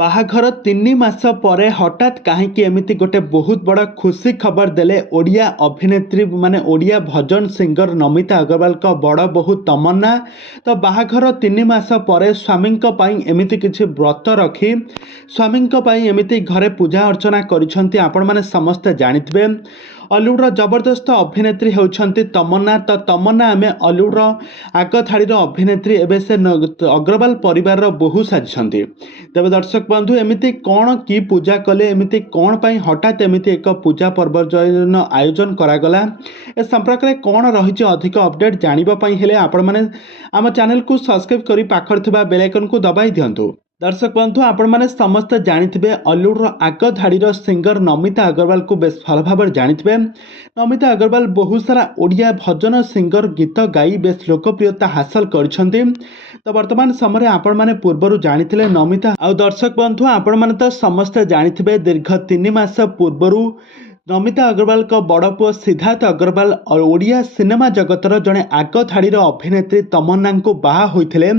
बाहाघर 3 मास पर हठात कहीं एमती गोटे बहुत बड़ खुशी खबर देले ओडिया अभिनेत्री माने ओडिया भजन सिंगर नमिता अग्रवाल का बड़ बहु तमन्ना। तो बाहाघर 3 मास पर स्वामी एमती किसी व्रत रखी स्वामी एमती घरे पूजा अर्चना करिसेंती। आपण माने समस्ते जानिथिबे अलिउडर जबरदस्त अभिनेत्री होउछंती तमन्ना। तो तमन्ना आम अलिउडर आग थाड़ीर अभिनेत्री एवं से अग्रवाल परिवार बोहू साजिशंती। तेबे दर्शक बंधु एमती कौन की पूजा कले एमती कौन पाई हठात एमती एक पूजा पर्व आयोजन करागला ए संपर्क में कौन रही अधिक अपडेट जानापी हेले आपण मैंने आम चैनल को सब्सक्राइब कर पाखर थिबा बेल आइकन को दबाई दिंतु। दर्शक बंधु आपण मैंने समस्त जानिथिबे अलिउडर आग धाड़ीर सिंगर नमिता अग्रवाल को बेस भल भाव जानिथिबे। नमिता अग्रवाल बहुत सारा ओडिया भजन सिंगर गीत गाई बेस लोकप्रियता हासिल करछंती। तो वर्तमान समय आपण माने पूर्वर जानिथिले नमिता आ दर्शक बंधु आपण माने तो समस्त जानिथिबे दीर्घ 3 मास पूर्वर नमिता अग्रवाल का बड़ पुओ सिद्धार्थ अग्रवाल और ओडिया सिनेमा जगतर जड़े आग थाड़ीर अभिनेत्री तमन्ना को बाहा होइथिले।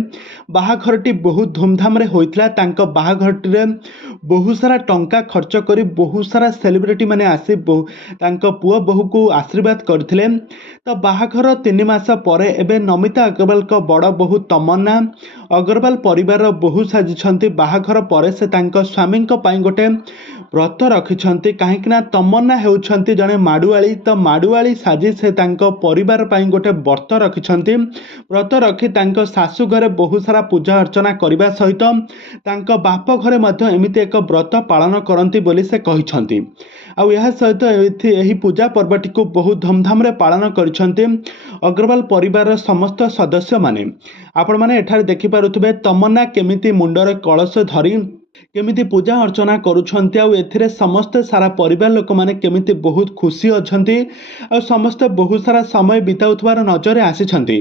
बाहाघरटी बहुत धूमधाम रे होइथिला। तांको बाहाघरटी बहुत सारा टंका खर्च करी बहुत सारा सेलिब्रिटी माने आसी तांको पुओ बहु को आशीर्वाद करथिले। तो बाहाघर 3 मास पर एबे नमिता अग्रवाल का बड़ बहु तमन्ना अग्रवाल परिवार बहु साजिछंती। बाहाघर पर से तांको स्वामी पई गोटे व्रत रखिछंती कहीं तमन्ना हेउछंती जने माडुआली। तो माडुआली साजी से तांको परिवार पई गोटे व्रत रखिछंती। व्रत रखी तांको सासु घरे बहुत सारा पूजा अर्चना करबा सहित तांको बाप घरे मध्य एमिति एक व्रत पालन करंती बोली से कहिछंती। आ यह सहित एही पूजा पर्वटी को बहुत धूमधाम रे पालन करिछंती अग्रवाल परिवार समस्त सदस्य माने। आपण माने एठारे देखि पारुथिबे तमन्ना केमिति मुंडर कलश धरी केमिति पूजा अर्चना करुछंती। आ एथिरे समस्त सारा परिवार लोक माने केमिति बहुत खुशी अछंती आ समस्त बहुत सारा समय बिताउथबार नजर आसीछंती।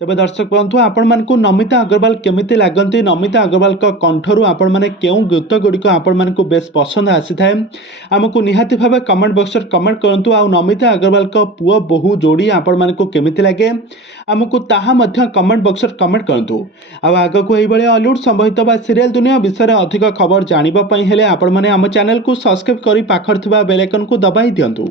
तबे दर्शक बंधु आपण मानकु नमिता अग्रवाल केमिति लागंती नमिता अग्रवाल का कंठरू आपण माने केउ गीत गुड़िक आपण मानकु बेस पसंद आसी थाए आमको निहाती भाबे कमेंट बॉक्स रे कमेंट करंतु। आ नमिता अग्रवाल का पुओ बहु जोड़ी आपण मानकु केमिति लागे आमको ताहा मध्य कमेंट बॉक्स रे कमेंट करंतु। आ आगो को एई बळे हॉलीवुड संबंधित बा सीरियल दुनिया विषय अधिक खबर जानिबा पई हेले आपण माने आम चैनल को सब्सक्राइब करी पाखर थिबा बेल आइकन को दबाई दियंतु।